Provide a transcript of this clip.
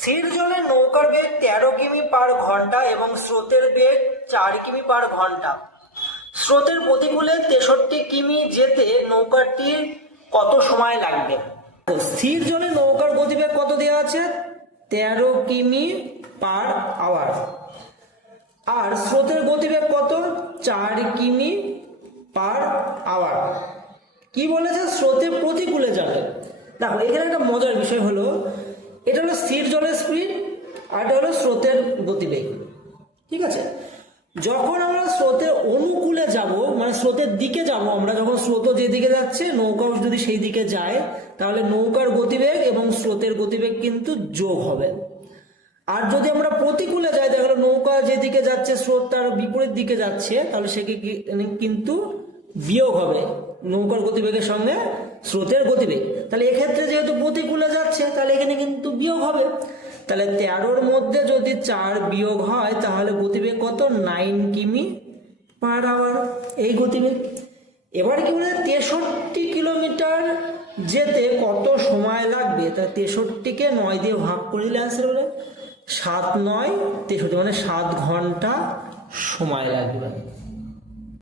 স্থির জলে নৌকার বেগ 13 কিমি পার ঘন্টা এবং স্রোতের বেগ 4 কিমি পার ঘন্টা। স্রোতের প্রতিকূলে 63 কিমি যেতে নৌকাটির কত সময় লাগবে? স্থির জলে নৌকার গতিবেগ কত দেওয়া আছে? 13 কিমি পার আওয়ার। আর স্রোতের গতিবেগ কত? 4 কিমি পার আওয়ার। কি বলেছে? স্রোতের প্রতিকূলে যাবে। দেখো এখানে একটা মজার বিষয় হলো, এটা হলো স্থির জলের স্পিড আর এটা হলো স্রোতের গতিবেগ। ঠিক আছে, যখন আমরা স্রোতের অনুকূলে যাব, মানে স্রোতের দিকে যাব, আমরা যখন স্রোত যেদিকে যাচ্ছে নৌকাও যদি সেই দিকে যায়, তাহলে নৌকার গতিবেগ এবং স্রোতের গতিবেগ কিন্তু যোগ হবে। আর যদি আমরা প্রতিকূলে যাই, তাহলে নৌকা যেদিকে যাচ্ছে স্রোত তার বিপরীত দিকে যাচ্ছে, তাহলে সেখানে কিন্তু বিয়োগ হবে নৌকার গতিবেগের সঙ্গে স্রোতের গতিবেগ। তাহলে এক্ষেত্রে যেহেতু প্রতিকূলে যাচ্ছে, তাহলে এখানে কিন্তু বিয়োগ হবে। তাহলে 13-র মধ্যে যদি 4 বিয়োগ হয়, তাহলে গতিবেগ কত? 9 কিমি পার আওয়ার, এই গতিবেগ। এবার কি বলে? 63 কিলোমিটার যেতে কত সময় লাগবে? তাহলে 63কে 9 দিয়ে ভাগ করে দিলে অ্যান্সার হবে 7 9 63, মানে 7 ঘন্টা সময় লাগবে।